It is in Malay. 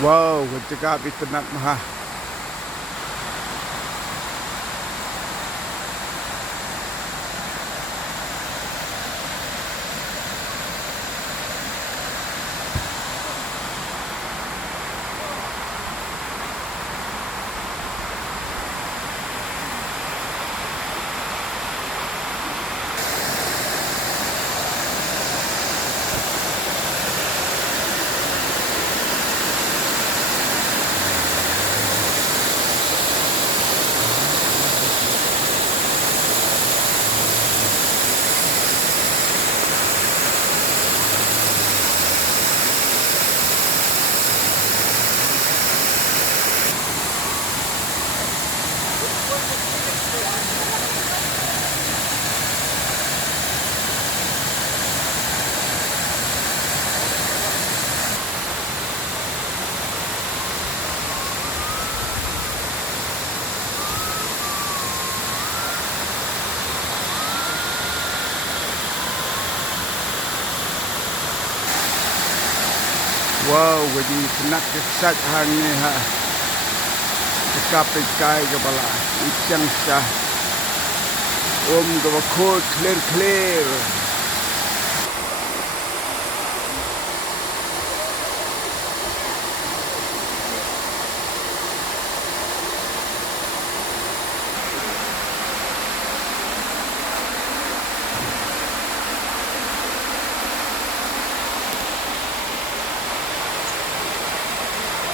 Wow, kecekap itu nak mah. Wow, jadi senak kesat hanya ha. Cekap ikai kepala, ikan sah. Om kau clear clear.